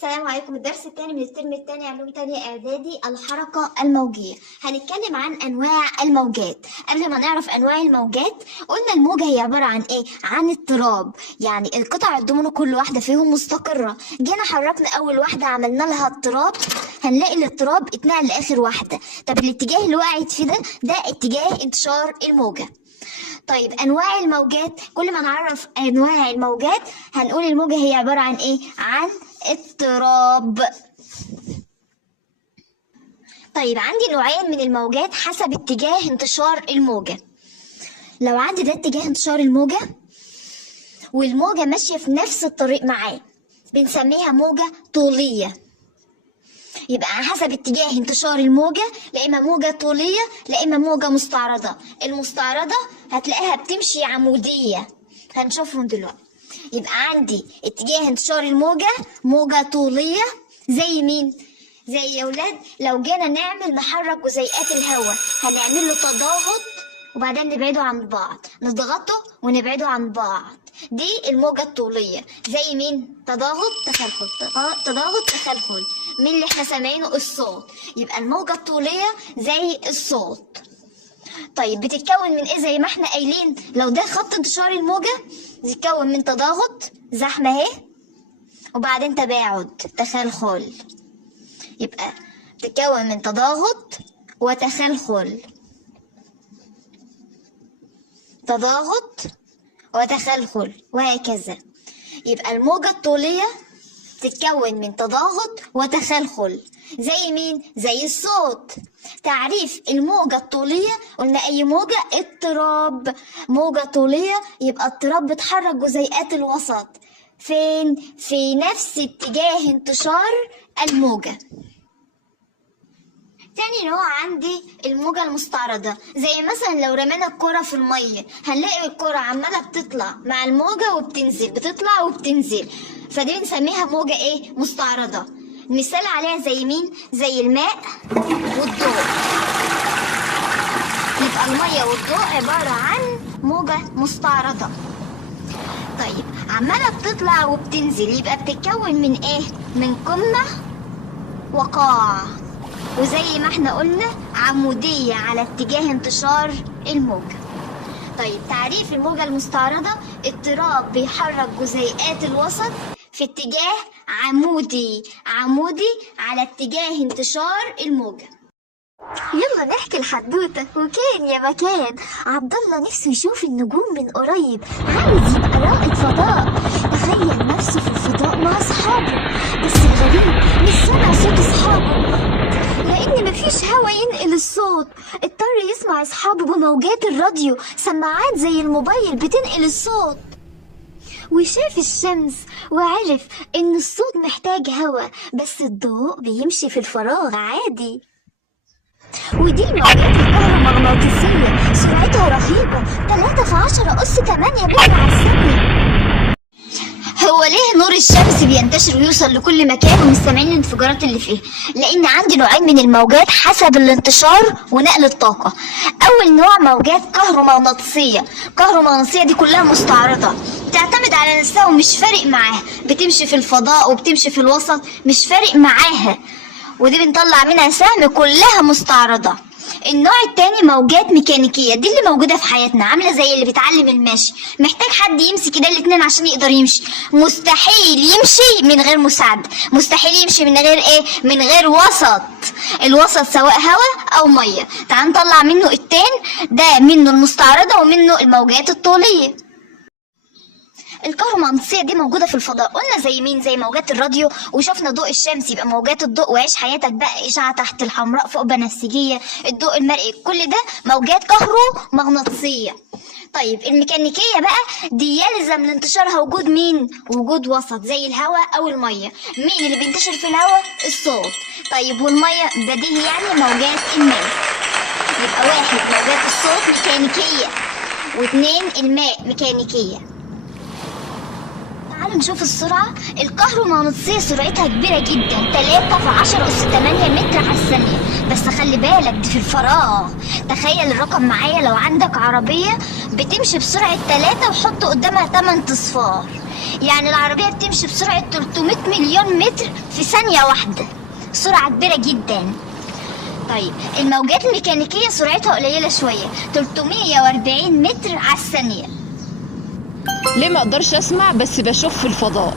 السلام عليكم. الدرس الثاني من الترم الثاني علوم تانية اعدادي، الحركة الموجية. هنتكلم عن انواع الموجات. قبل ما نعرف انواع الموجات قلنا الموجة هي عبارة عن ايه؟ عن اضطراب، يعني القطع الدومينو كل واحدة فيهم مستقرة. جينا حركنا اول واحدة عملنا لها اضطراب، هنلاقي الاضطراب اتنقل لاخر واحدة. طب الاتجاه اللي وقعت فيه ده اتجاه انتشار الموجة. طيب انواع الموجات، كل ما نعرف انواع الموجات هنقول الموجة هي عبارة عن ايه؟ عن اضطراب. طيب عندي نوعين من الموجات حسب اتجاه انتشار الموجة. لو عندي ده اتجاه انتشار الموجة والموجة ماشية في نفس الطريق معاه بنسميها موجة طولية. يبقى حسب اتجاه انتشار الموجة، لا اما موجة طولية لا اما موجة مستعرضة. المستعرضة هتلاقيها بتمشي عمودية، هنشوفهم دلوقتي. يبقى عندي اتجاه انتشار الموجة موجة طولية زي مين؟ زي يا ولاد لو جينا نحرك جزيئات الهواء هنعمل له تضاغط وبعدين نبعده عن بعض، نضغطه ونبعده عن بعض. دي الموجة الطولية. زي مين؟ تضاغط تخلخل، تضاغط تخلخل. مين اللي احنا سامعينه؟ الصوت. يبقى الموجة الطولية زي الصوت. طيب بتتكون من ايه؟ زي ما احنا قايلين لو ده خط انتشار الموجة بتتكون من تضاغط زحمة اهي وبعدين تباعد تخلخل. يبقى بتتكون من تضاغط وتخلخل، تضاغط وتخلخل وهكذا. يبقى الموجة الطولية تتكون من تضاغط وتخلخل. زي مين؟ زي الصوت. تعريف الموجة الطولية قلنا أي موجة اضطراب. موجة طولية يبقى اضطراب بتحرك جزيئات الوسط فين؟ في نفس اتجاه انتشار الموجة. تاني نوع عندي الموجة المستعرضة. زي مثلا لو رمينا الكرة في المية هنلاقي الكرة عمالة بتطلع مع الموجة وبتنزل، بتطلع وبتنزل، فدي بنسميها موجة ايه؟ مستعرضة. مثال عليها زي مين؟ زي الماء والضوء. يبقى المية والضوء عبارة عن موجة مستعرضة. طيب عمالة بتطلع وبتنزل يبقى بتتكون من ايه؟ من قمة وقاع، وزي ما احنا قلنا عمودية على اتجاه انتشار الموجة. طيب تعريف الموجة المستعرضة اضطراب بيحرك جزيئات الوسط في اتجاه عمودي على اتجاه انتشار الموجة. يلا نحكي الحدوتة. وكان يا مكان عبد الله نفسه يشوف النجوم من قريب، عايز يبقى رائد فضاء. تخيل نفسه في الفضاء مع اصحابه، بس الغريب مش سامع صوت اصحابه لان مفيش هوا ينقل الصوت. اضطر يسمع اصحابه بموجات الراديو، سماعات زي الموبايل بتنقل الصوت. وشاف الشمس وعرف ان الصوت محتاج هوا، بس الضوء بيمشي في الفراغ عادي. ودي الموجات الكهرومغناطيسية سرعتها رهيبة، 3 في 10 أس 8 متر على الثانية. هو ليه نور الشمس بينتشر ويوصل لكل مكان ومش سامعين الانفجارات اللي فيه؟ لأن عندي نوعين من الموجات حسب الانتشار ونقل الطاقة. أول نوع موجات كهرومغناطيسية. الكهرومغناطيسية دي كلها مستعرضة، بتعتمد على نفسها ومش فارق معاها، بتمشي في الفضاء وبتمشي في الوسط مش فارق معاها، ودي بنطلع منها سهم كلها مستعرضة. النوع التاني موجات ميكانيكية، دي اللي موجودة في حياتنا، عاملة زي اللي بتعلم المشي، محتاج حد يمسك كده الاتنين عشان يقدر يمشي. مستحيل يمشي من غير مساعدة، مستحيل يمشي من غير ايه؟ من غير وسط. الوسط سواء هواء او مية. تعال نطلع منه التاني، ده منه المستعرضة ومنه الموجات الطولية. الكهرومغناطيسية دي موجودة في الفضاء، قلنا زي مين؟ زي موجات الراديو، وشفنا ضوء الشمس يبقى موجات الضوء، وعيش حياتك بقى إشعة تحت الحمراء فوق بنفسجية، الضوء المرئي، كل ده موجات كهرومغناطيسية. طيب الميكانيكية بقى دي يلزم لانتشارها وجود مين؟ وجود وسط زي الهواء أو المية. مين اللي بينتشر في الهواء؟ الصوت. طيب والمية بديهي يعني موجات الماء. يبقى 1 موجات الصوت ميكانيكية، و2 الماء ميكانيكية. تعالوا نشوف السرعة. الكهرومغناطيسية سرعتها كبيرة جدا، 3 في 10 أس 8 متر على الثانية، بس خلي بالك دي في الفراغ. تخيل الرقم معايا، لو عندك عربية بتمشي بسرعة 3 وحط قدامها 8 اصفار، يعني العربية بتمشي بسرعة 300 مليون متر في ثانية واحدة، سرعة كبيرة جدا. طيب الموجات الميكانيكية سرعتها قليلة شوية، 340 متر على الثانية. ليه ما اقدرش اسمع بس بشوف في الفضاء؟